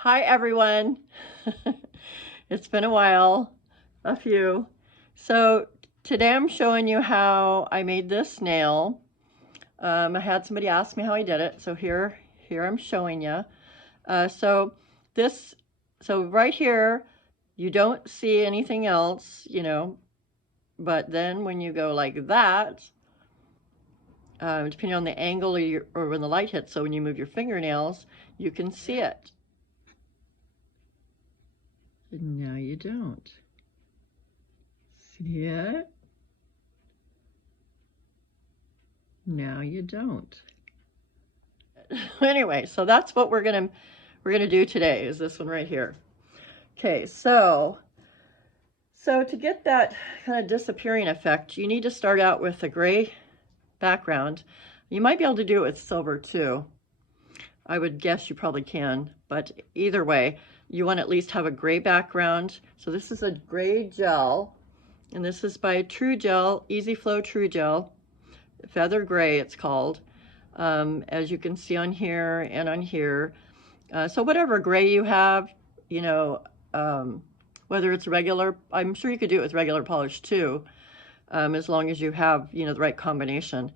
Hi everyone. It's been a while, a few. So today I'm showing you how I made this nail. I had somebody ask me how I did it, so here I'm showing you. So this, so right here, you don't see anything else, but then when you go like that, depending on the angle or when the light hits, so when you move your fingernails, you can see it. No, you don't. See it? No, you don't. Anyway, so that's what we're gonna do today, is this one right here. Okay, so to get that kind of disappearing effect, you need to start out with a gray background. You might be able to do it with silver too. I would guess you probably can, but either way, you want to at least have a gray background. So this is a gray gel, and this is by True Gel, Easy Flow True Gel, Feather Gray it's called. As you can see on here and on here. So whatever gray you have, you know, whether it's regular, I'm sure you could do it with regular polish too, as long as you have, the right combination.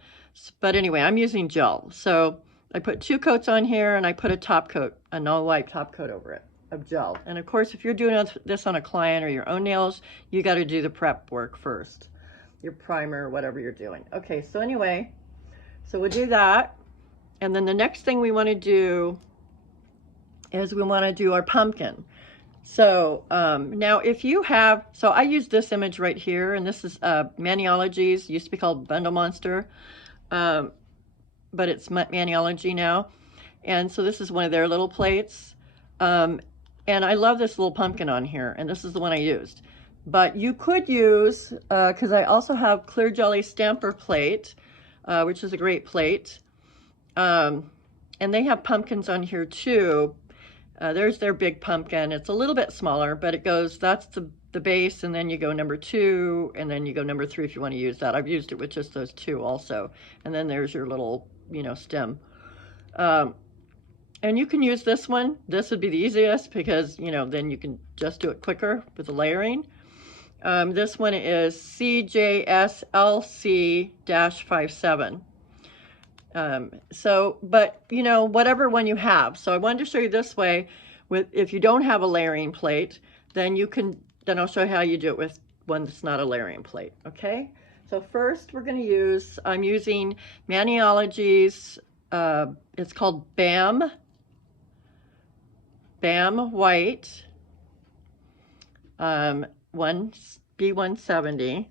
But anyway, I'm using gel. So I put 2 coats on here and I put a top coat, a no-wipe top coat over it of gel. And of course, if you're doing this on a client or your own nails, you got to do the prep work first, your primer, whatever you're doing. Okay, so anyway, so we'll do that. And then the next thing we want to do is we want to do our pumpkin. So now if you have, so I use this image right here, and this is Maniology's, used to be called Bundle Monster, but it's Maniology now. And so this is one of their little plates. And I love this little pumpkin on here, and this is the one I used. But you could use, because I also have Clear Jelly Stamper plate, which is a great plate. And they have pumpkins on here too. There's their big pumpkin. It's a little bit smaller, but it goes, that's the base, and then you go number 2, and then you go number 3 if you want to use that. I've used it with just those 2 also. And then there's your little, stem. And you can use this one. This would be the easiest because, then you can just do it quicker with the layering. This one is CJSLC-57. But whatever one you have. So I wanted to show you this way if you don't have a layering plate, then I'll show you how you do it with one that's not a layering plate. Okay. So first I'm using Maniology's, it's called BAM White, B170.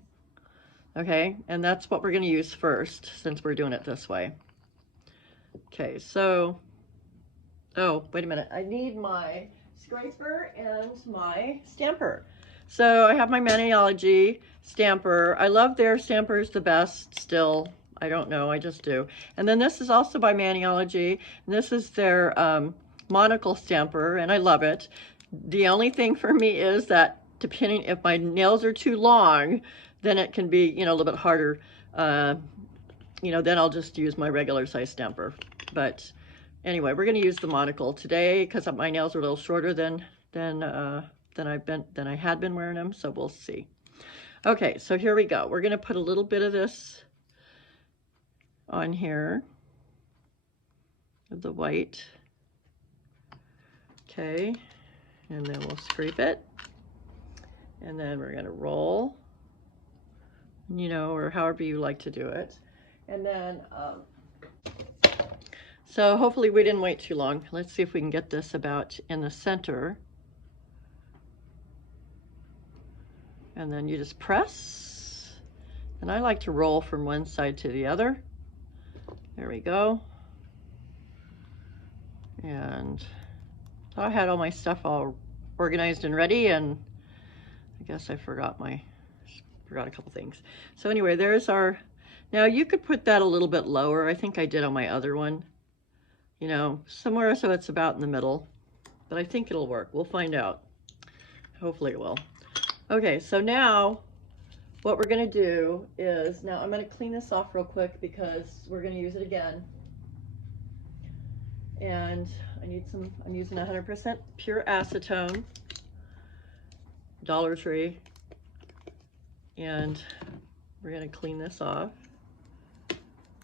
Okay. And that's what we're going to use first, since we're doing it this way. Okay, so, oh, wait a minute. I need my scraper and my stamper. So I have my Maniology stamper. I love their stampers the best still. I don't know, I just do. And then this is also by Maniology, and this is their monocle stamper, and I love it. The only thing for me is that depending if my nails are too long, then it can be, a little bit harder. Then I'll just use my regular size stamper. But anyway, we're going to use the monocle today because my nails are a little shorter than I had been wearing them. So we'll see. Okay, so here we go. We're going to put a little bit of this on here of the white. Okay, and then we'll scrape it, and then we're going to roll, or however you like to do it. And then, so hopefully we didn't wait too long. Let's see if we can get this about in the center. And then you just press. And I like to roll from one side to the other. There we go. And so I had all my stuff all organized and ready, and I guess I forgot a couple things. So anyway, there's our, now you could put that a little bit lower. I think I did on my other one, somewhere so it's about in the middle, but I think it'll work. We'll find out. Hopefully it will. Okay, so now what we're going to do is, now I'm going to clean this off real quick because we're going to use it again. And I'm using 100% pure acetone, Dollar Tree. And we're gonna clean this off.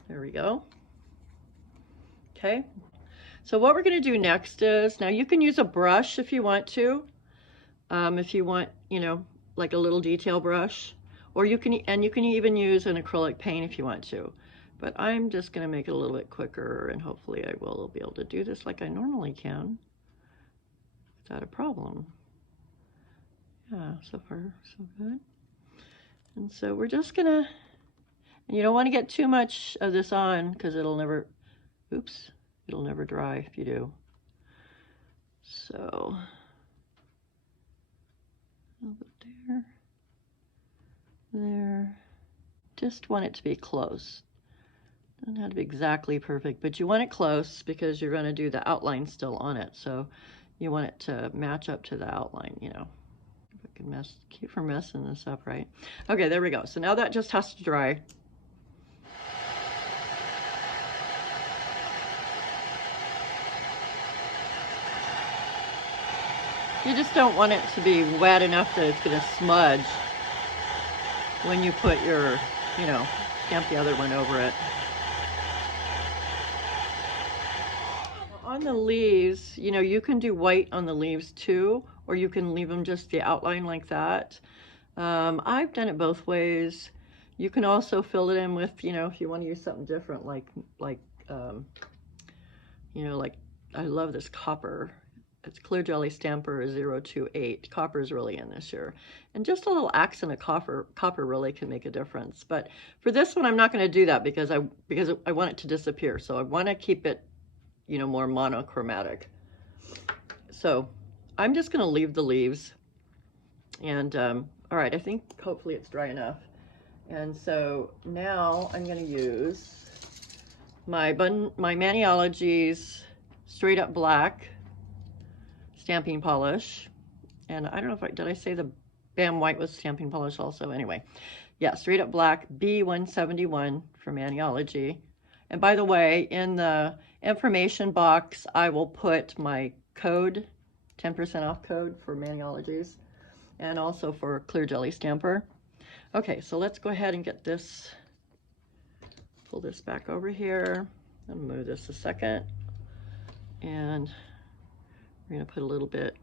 There we go. Okay. So what we're gonna do next is, now you can use a brush if you want to. If you want, you know, like a little detail brush, or you can even use an acrylic paint if you want to. But I'm just gonna make it a little bit quicker, and hopefully I will be able to do this like I normally can without a problem. Yeah, so far so good. And so we're just gonna, and you don't want to get too much of this on because it'll never, oops, it'll never dry if you do. So a little bit there. Just want it to be close. Doesn't have to be exactly perfect, but you want it close because you're going to do the outline still on it. So you want it to match up to the outline, you know. If I can keep from messing this up, right? Okay, there we go. So now that just has to dry. You just don't want it to be wet enough that it's going to smudge when you put your, you know, stamp the other one over it. On the leaves, you know, you can do white on the leaves too, or you can leave them just the outline like that. I've done it both ways. You can also fill it in with, you know, if you want to use something different, like you know, like I love this copper. It's Clear Jelly Stamper 028. Copper is really in this year. And just a little accent of copper really can make a difference. But for this one, I'm not going to do that because I want it to disappear. So I want to keep it, you know, more monochromatic. So I'm just going to leave the leaves. And all right, I think hopefully it's dry enough. And so now I'm going to use my Maniology's Straight Up Black stamping polish. And I don't know if did I say the Bam White was stamping polish also? Anyway, yeah, Straight Up Black B171 from Maniology. And by the way, in the information box, I will put my code, 10% off code for Maniologies, and also for Clear Jelly Stamper. Okay, so let's go ahead and get this, pull this back over here. I'll move this a second. And we're gonna put a little bit,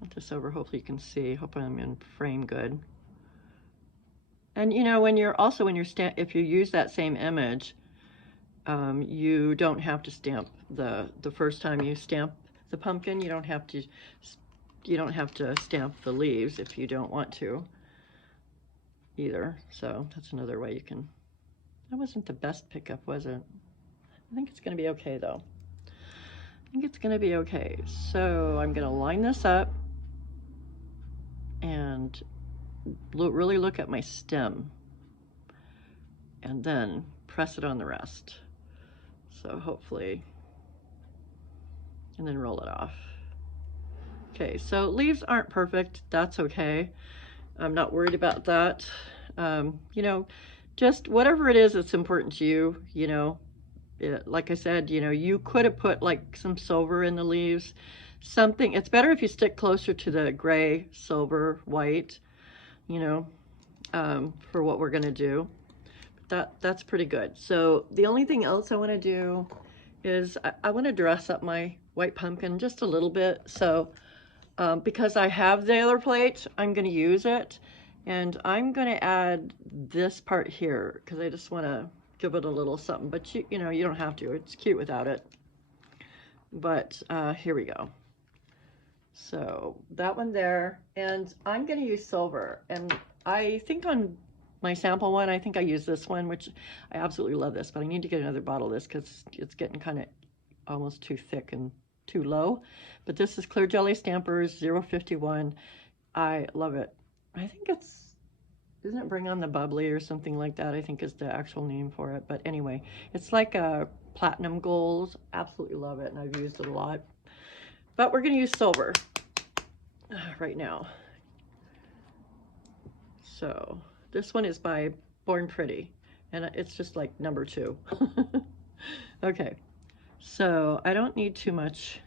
put this over, hopefully you can see, hope I'm in frame good. And you know, if you use that same image, you don't have to stamp the first time you stamp the pumpkin. You don't have to stamp the leaves if you don't want to either. So that's another way you can. That wasn't the best pickup, was it? I think it's going to be okay though. I think it's going to be okay. So I'm going to line this up and really look at my stem and then press it on the rest. So hopefully, and then roll it off. Okay, so leaves aren't perfect. That's okay. I'm not worried about that. You know, just whatever it is that's important to you, you know, like I said, you know, you could have put like some silver in the leaves, something. It's better if you stick closer to the gray, silver, white, you know, for what we're gonna do. That's pretty good. So the only thing else I want to do is I want to dress up my white pumpkin just a little bit. So because I have the other plate, I'm going to use it, and I'm going to add this part here because I just want to give it a little something. But you know, you don't have to. It's cute without it. But here we go. So that one there, and I'm going to use silver, and I think on my sample one, I think I use this one, which I absolutely love this, but I need to get another bottle of this because it's getting kind of almost too thick and too low. But this is Clear Jelly Stampers 051. I love it. I think isn't it Bring on the Bubbly or something like that? I think is the actual name for it. But anyway, it's like a platinum gold. Absolutely love it, and I've used it a lot. But we're going to use silver right now. So this one is by Born Pretty, and it's just like number 2. Okay, So I don't need too much.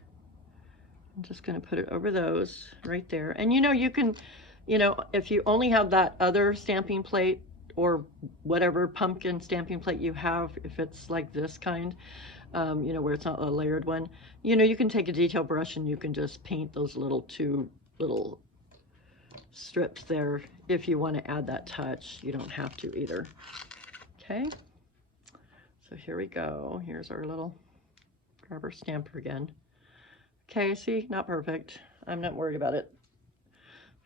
I'm just going to put it over those right there. And you can, if you only have that other stamping plate or whatever pumpkin stamping plate you have, if it's like this kind, where it's not a layered one, you can take a detail brush and you can just paint those two little strips there if you want to add that touch. You don't have to either. Okay, so here we go. Here's our little rubber stamper again. Okay, see, not perfect. I'm not worried about it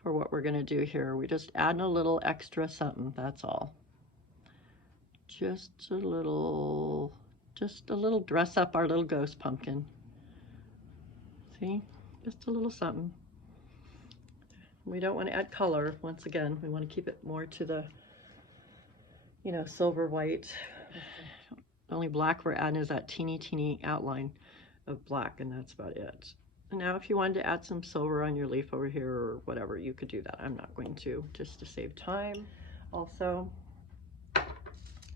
for what we're gonna do here. We just add a little extra something, that's all. Just a little dress up our little ghost pumpkin. See, just a little something. We don't want to add color. Once again, we want to keep it more to the, silver white. The only black we're adding is that teeny outline of black, and that's about it. And now if you wanted to add some silver on your leaf over here or whatever, you could do that. I'm not going to, just to save time also.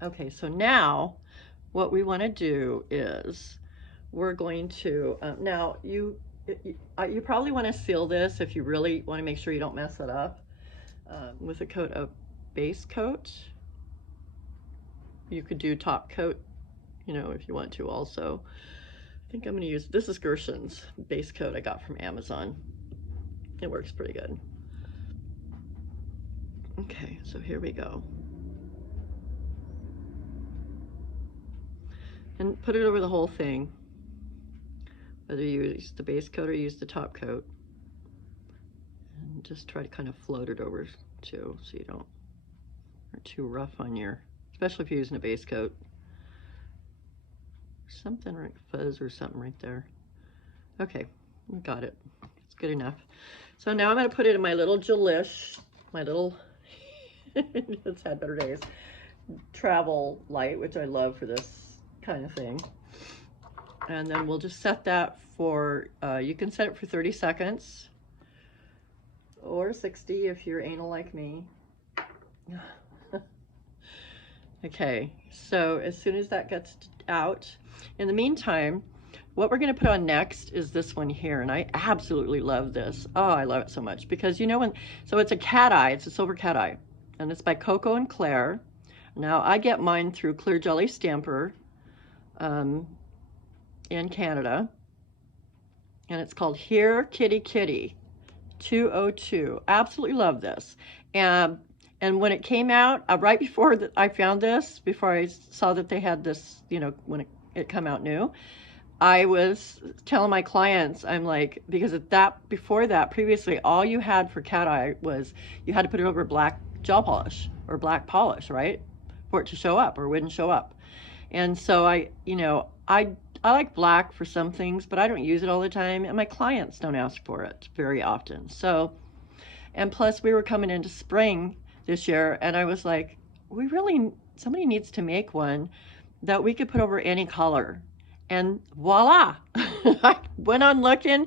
Okay, so now what we want to do is we're going to, now you probably want to seal this if you really want to make sure you don't mess it up, with a coat of base coat. You could do top coat, if you want to also. I think I'm going to use, this is Gerson's base coat I got from Amazon. It works pretty good. Okay, so here we go. And put it over the whole thing, whether you use the base coat or use the top coat. And just try to kind of float it over too, so you don't are too rough on your, especially if you're using a base coat. Something like fuzz or something right there. Okay, we got it. It's good enough. So now I'm going to put it in my little Gelish, my little, it's had better days, travel light, which I love for this kind of thing. And then we'll just set that for, you can set it for 30 seconds or 60 if you're anal like me. Okay, so as soon as that gets out, in the meantime, what we're going to put on next is this one here, and I absolutely love this. Oh, I love it so much because so it's a cat eye, it's a silver cat eye, and it's by Coco and Claire. Now I get mine through Clear Jelly Stamper in Canada, and it's called Here Kitty Kitty 202. Absolutely love this. And when it came out, right before I found this, before I saw that they had this, when it come out new, I was telling my clients, I'm like, because before that, previously, all you had for cat eye was you had to put it over black gel polish or black polish, right? For it to show up, or it wouldn't show up. And so I like black for some things, but I don't use it all the time, and my clients don't ask for it very often. So, and plus we were coming into spring this year, and I was like, somebody needs to make one that we could put over any color. And voila, I went on looking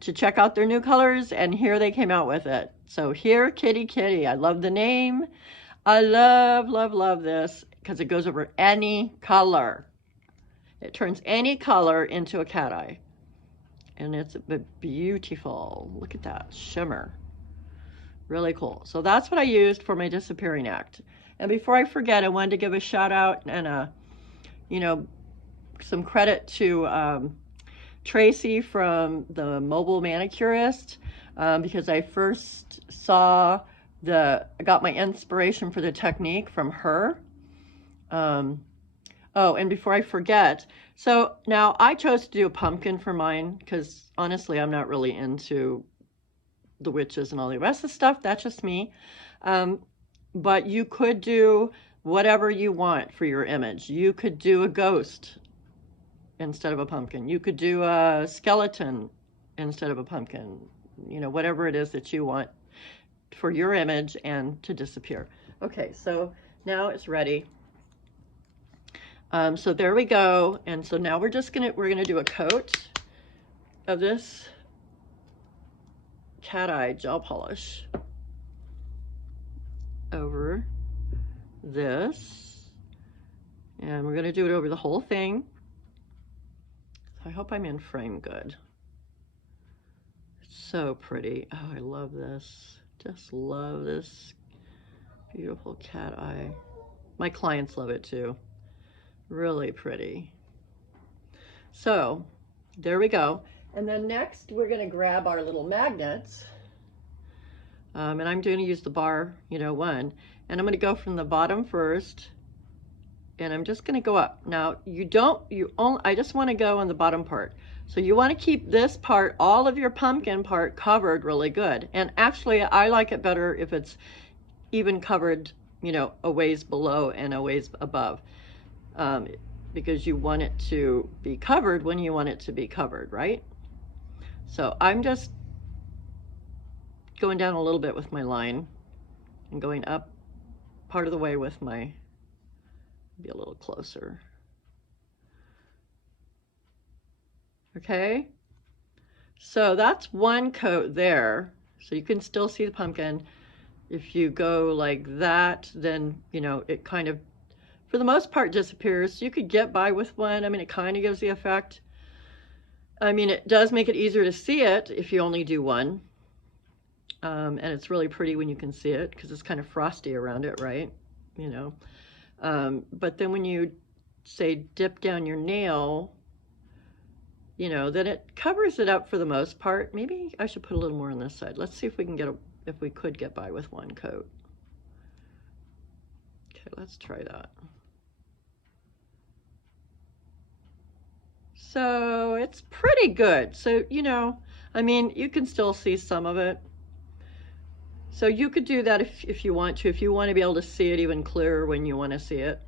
to check out their new colors, and here they came out with it. So Here Kitty Kitty, I love the name. I love this because it goes over any color. It turns any color into a cat eye, and it's beautiful. Look at that shimmer. Really cool. So that's what I used for my disappearing act. And before I forget, I wanted to give a shout out and some credit to Tracy from the Mobile Manicurist, because I first I got my inspiration for the technique from her. Oh, and before I forget, so now I chose to do a pumpkin for mine because honestly, I'm not really into the witches and all the rest of the stuff. That's just me. But you could do whatever you want for your image. You could do a ghost instead of a pumpkin. You could do a skeleton instead of a pumpkin. Whatever it is that you want for your image and to disappear. Okay, so now it's ready. So there we go. And so now we're gonna do a coat of this cat eye gel polish over this, and we're going to do it over the whole thing. I hope I'm in frame good. It's so pretty. Oh, I love this. Just love this beautiful cat eye. My clients love it too. Really pretty. So there we go. And then next we're going to grab our little magnets. And I'm going to use the bar, one. And I'm going to go from the bottom first. And I'm just going to go up. Now I just want to go on the bottom part. So you want to keep this part, all of your pumpkin part, covered really good. And actually I like it better if it's even covered, a ways below and a ways above. Because you want it to be covered when you want it to be covered, right? So I'm just going down a little bit with my line and going up part of the way with my, be a little closer. Okay, so that's one coat there. So you can still see the pumpkin. If you go like that, then, it kind of, for the most part, disappears. You could get by with one. I mean, it kind of gives the effect. I mean, it does make it easier to see it if you only do one. And it's really pretty when you can see it because it's kind of frosty around it, right? But then when you, say, dip down your nail, then it covers it up for the most part. Maybe I should put a little more on this side. Let's see if we can if we could get by with one coat. Okay, let's try that. So it's pretty good. So, I mean, you can still see some of it. So you could do that if you want to. If you want to be able to see it even clearer when you want to see it.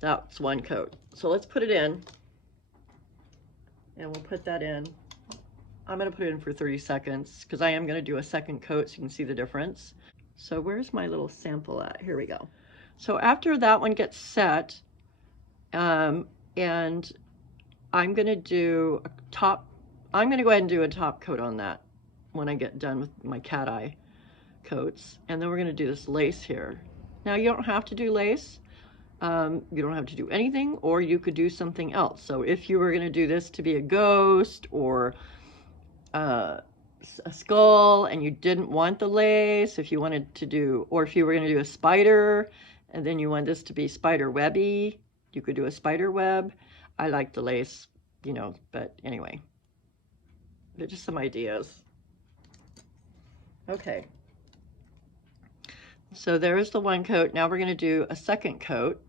That's one coat. So let's put it in. And we'll put that in. I'm going to put it in for 30 seconds because I am going to do a second coat so you can see the difference. So where's my little sample at? Here we go. So after that one gets set, and I'm going to do a top, I'm going to go ahead and do a top coat on that when I get done with my cat eye coats. And then we're going to do this lace here. Now you don't have to do lace. You don't have to do anything, or you could do something else. So if you were going to do this to be a ghost or a skull and you didn't want the lace, if you wanted to do, or if you were going to do a spider and then you want this to be spider webby, you could do a spider web. I like the lace, but anyway, they're just some ideas. Okay. So there's the one coat. Now we're going to do a second coat.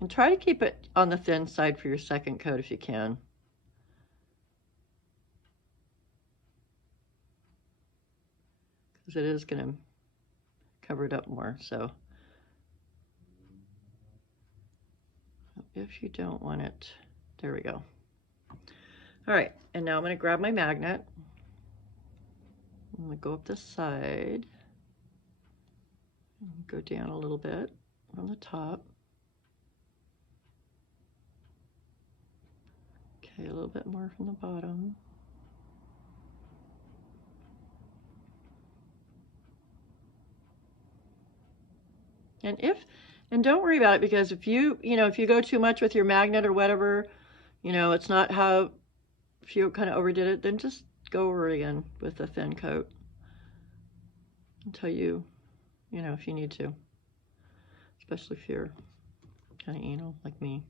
And try to keep it on the thin side for your second coat if you can. Because it is going to cover it up more. So if you don't want it, there we go. All right, and now I'm going to grab my magnet. I'm going to go up this side. Go down a little bit on the top. Okay, a little bit more from the bottom. And don't worry about it, because if you go too much with your magnet or whatever, it's not how, if you kind of overdid it, then just go over again with a thin coat until you if you need to, especially if you're kind of anal like me.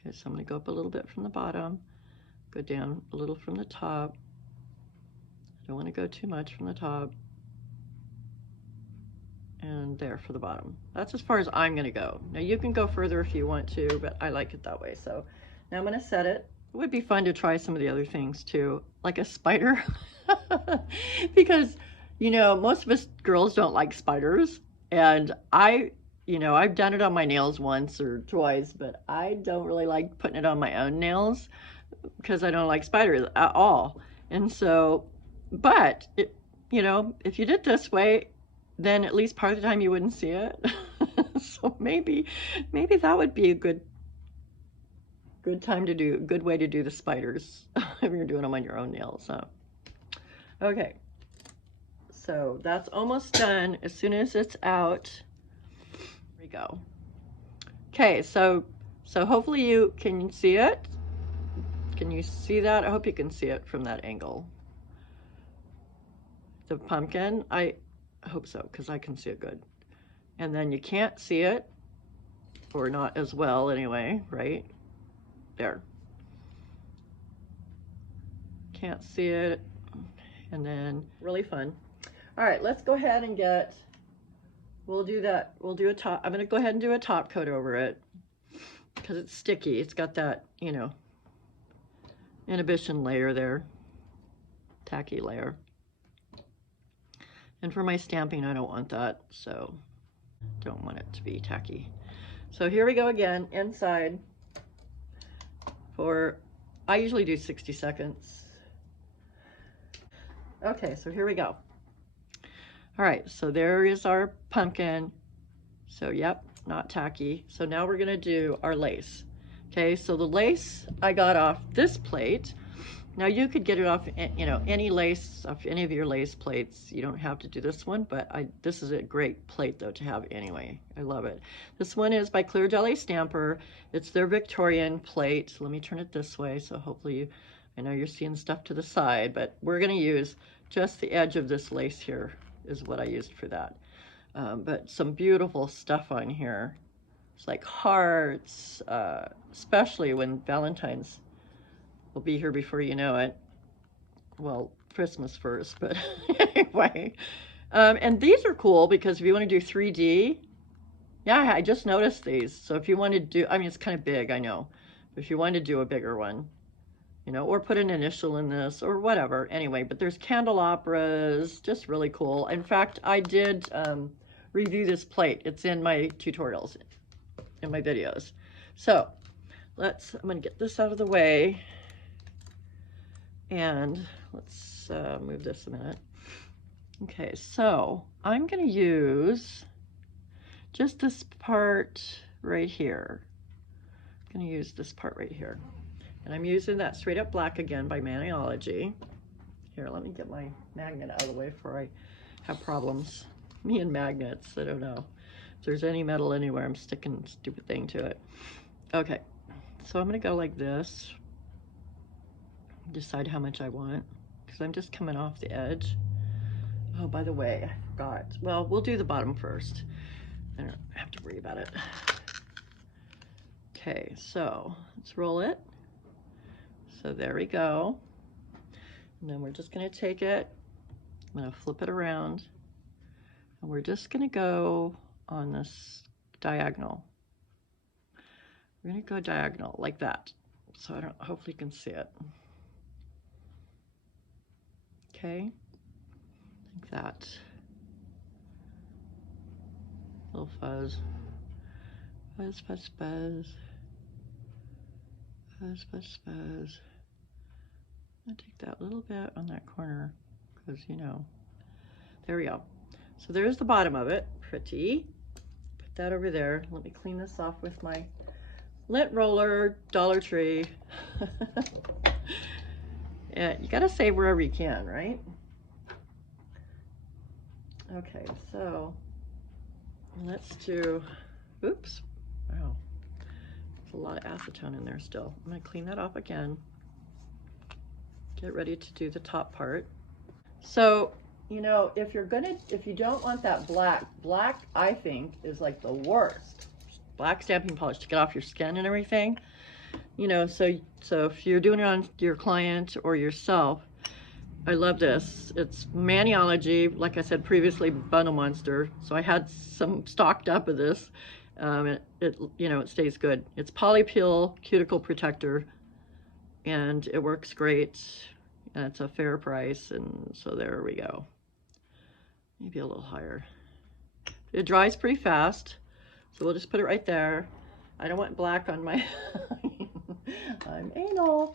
Okay, so I'm going to go up a little bit from the bottom, go down a little from the top. I don't want to go too much from the top. And there for the bottom. That's as far as I'm going to go. Now you can go further if you want to, but I like it that way. So now I'm going to set it. It would be fun to try some of the other things too, like a spider. Because, most of us girls don't like spiders. And I've done it on my nails once or twice, but I don't really like putting it on my own nails because I don't like spiders at all. And so, but, if you did this way, then at least part of the time you wouldn't see it. So maybe that would be a good time to do, good way to do the spiders if you're doing them on your own nails. So, okay. So that's almost done. As soon as it's out, here we go. Okay, so hopefully you can see it. Can you see that? I hope you can see it from that angle. The pumpkin, I hope so, because I can see it good. And then you can't see it, or not as well anyway, right? There. Can't see it. And then, really fun. All right, let's go ahead and get, we'll do that, we'll do a top, I'm gonna go ahead and do a top coat over it, because it's sticky. It's got that, you know, inhibition layer there, tacky layer. And for my stamping, I don't want that, so don't want it to be tacky. So here we go again, inside for, I usually do 60 seconds. Okay, so here we go. All right, so there is our pumpkin. So yep, not tacky. So now we're gonna do our lace. Okay, so the lace I got off this plate. Now you could get it off, you know, any lace, off any of your lace plates. You don't have to do this one, but this is a great plate though to have anyway. I love it. This one is by Clear Jelly Stamper. It's their Victorian plate. Let me turn it this way, so hopefully you, I know you're seeing stuff to the side, but we're gonna use just the edge of this lace here is what I used for that. But some beautiful stuff on here. It's like hearts, especially when Valentine's will be here before you know it. Well, Christmas first, but anyway. And these are cool because if you want to do 3D, yeah, I just noticed these. So if you want to do, I mean, it's kind of big, I know. But if you want to do a bigger one, you know, or put an initial in this or whatever. Anyway, but there's candelabras, just really cool. In fact, I did review this plate. It's in my tutorials, in my videos. So I'm gonna get this out of the way. And let's move this a minute. Okay, so I'm gonna use just this part right here. I'm gonna use this part right here. And I'm using that Straight Up Black again by Maniology. Here, let me get my magnet out of the way before I have problems. Me and magnets, I don't know. If there's any metal anywhere, I'm sticking a stupid thing to it. Okay, so I'm gonna go like this. Decide how much I want, because I'm just coming off the edge. Oh, by the way, I forgot. Well, we'll do the bottom first. I don't have to worry about it. Okay, so let's roll it. So there we go. And then we're just gonna take it, I'm gonna flip it around, and we're just gonna go on this diagonal. We're gonna go diagonal like that. So hopefully you can see it. Okay, like that. Little fuzz. Fuzz, fuzz, fuzz. Fuzz, fuzz, fuzz. I'm gonna take that little bit on that corner, because you know, there we go. So there's the bottom of it, pretty. Put that over there. Let me clean this off with my lint roller, Dollar Tree. Yeah, you gotta save wherever you can, right? Okay, so let's do, oops, wow. There's a lot of acetone in there still. I'm gonna clean that off again. Get ready to do the top part. So, you know, if you don't want that black I think is like the worst. Black stamping polish to get off your skin and everything. You know, so if you're doing it on your client or yourself, I love this. It's Maniology, like I said previously, Bundle Monster. So I had some stocked up of this. You know, it stays good. It's Poly Peel Cuticle Protector, and it works great. And it's a fair price, and so there we go. Maybe a little higher. It dries pretty fast, so we'll just put it right there. I don't want black on my, I'm anal,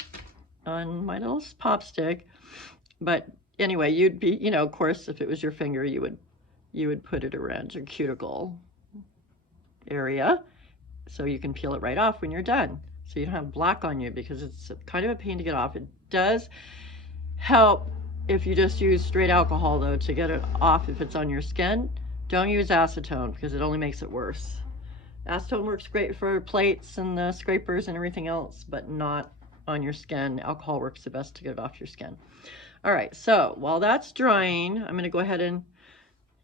on my little pop stick. But anyway, you'd be, you know, of course, if it was your finger, you would put it around your cuticle area so you can peel it right off when you're done. So you don't have black on you, because it's kind of a pain to get off. It does help if you just use straight alcohol though to get it off if it's on your skin. Don't use acetone because it only makes it worse. Acetone works great for plates and the scrapers and everything else, but not on your skin. Alcohol works the best to get it off your skin. All right, so while that's drying, I'm going to go ahead and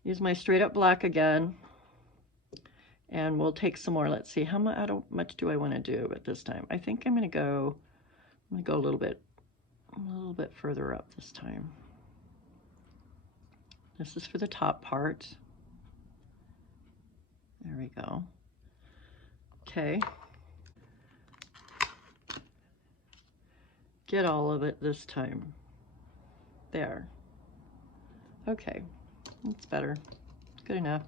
use my straight up black again. And we'll take some more. Let's see, how much do I want to do at this time? I think I'm going to go a little bit further up this time. This is for the top part. There we go. Okay. Get all of it this time. There. Okay, that's better. Good enough.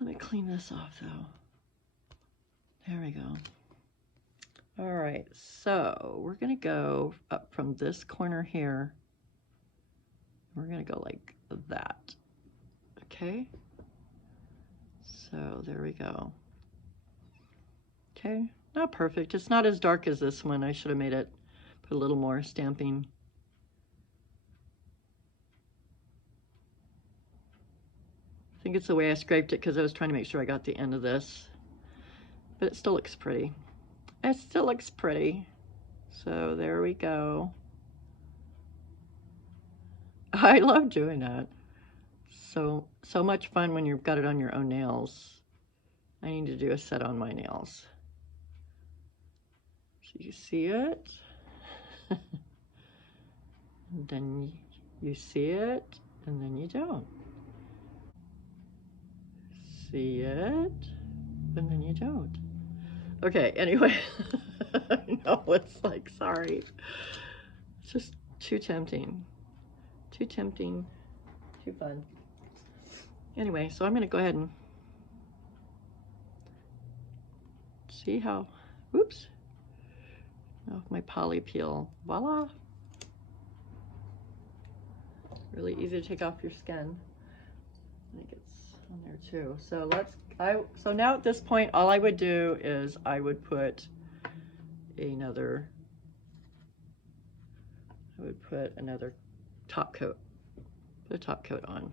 Let me clean this off though. There we go. All right, so we're gonna go up from this corner here. We're gonna go like that. Okay. So there we go. Okay, not perfect. It's not as dark as this one. I should have made it, put a little more stamping. I think it's the way I scraped it because I was trying to make sure I got the end of this. But it still looks pretty. It still looks pretty. So there we go. I love doing that. So much fun when you've got it on your own nails. I need to do a set on my nails. So you see it. And then you see it, and then you don't. See it, and then you don't. Okay, anyway. I know it's like, sorry. It's just too tempting. Too tempting, too fun. Anyway, so I'm gonna go ahead and see how, whoops, off my poly peel, voila. Really easy to take off your skin. I think it's on there too. So so now at this point, all I would do is I would put another top coat. Put a top coat on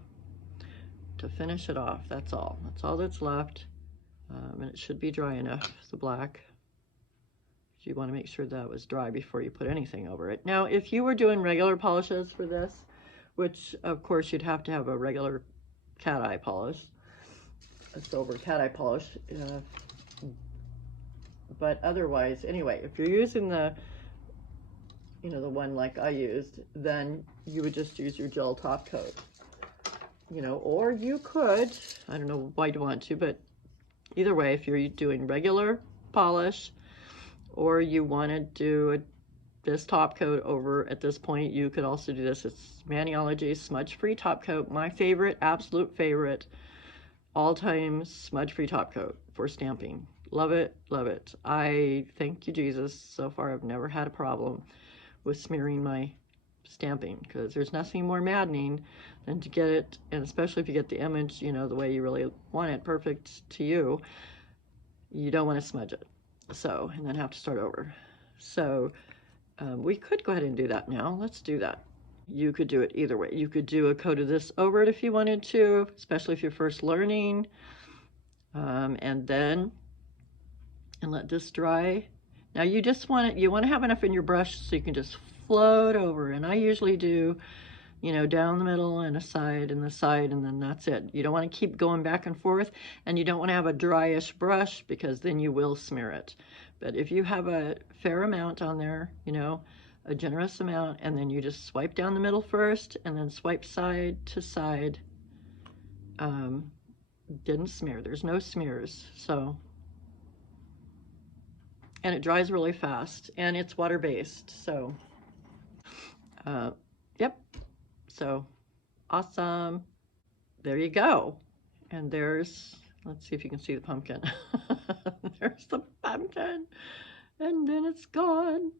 to finish it off. That's all. That's all that's left. And it should be dry enough, the black. You want to make sure that was dry before you put anything over it. Now, if you were doing regular polishes for this, which of course you'd have to have a regular cat eye polish, a silver cat eye polish, but otherwise, anyway, if you're using the the one like I used, then you would just use your gel top coat, or you could, I don't know why you want to, but either way, if you're doing regular polish or you want to do this top coat over at this point, you could also do this. It's Maniology smudge-free top coat, my favorite, absolute favorite, all-time smudge-free top coat for stamping. Love it, love it. I thank you, Jesus. So far, I've never had a problem with smearing my stamping, because there's nothing more maddening than to get it, and especially if you get the image, the way you really want it, perfect to you, you don't want to smudge it. So, and then have to start over. So, we could go ahead and do that now. Let's do that. You could do it either way. You could do a coat of this over it if you wanted to, especially if you're first learning, and let this dry. Now you want to have enough in your brush so you can just float over, and I usually do, down the middle and a side and the side, and then that's it. You don't want to keep going back and forth, and you don't want to have a dryish brush because then you will smear it. But if you have a fair amount on there, a generous amount, and then you just swipe down the middle first and then swipe side to side, didn't smear. There's no smears. So, and it dries really fast, and it's water-based. So, yep. So, awesome. There you go. And there's, let's see if you can see the pumpkin. There's the pumpkin. And then it's gone.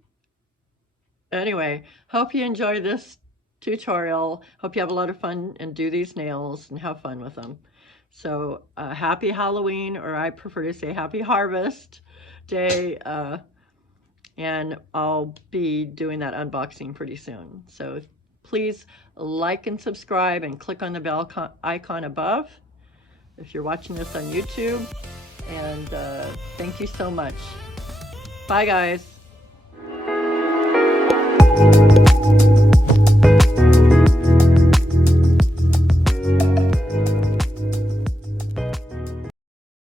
Anyway, hope you enjoy this tutorial. Hope you have a lot of fun and do these nails and have fun with them. So, happy Halloween, or I prefer to say happy Harvest Day. And I'll be doing that unboxing pretty soon. So please like and subscribe and click on the bell icon above. if you're watching this on YouTube. And thank you so much. Bye, guys.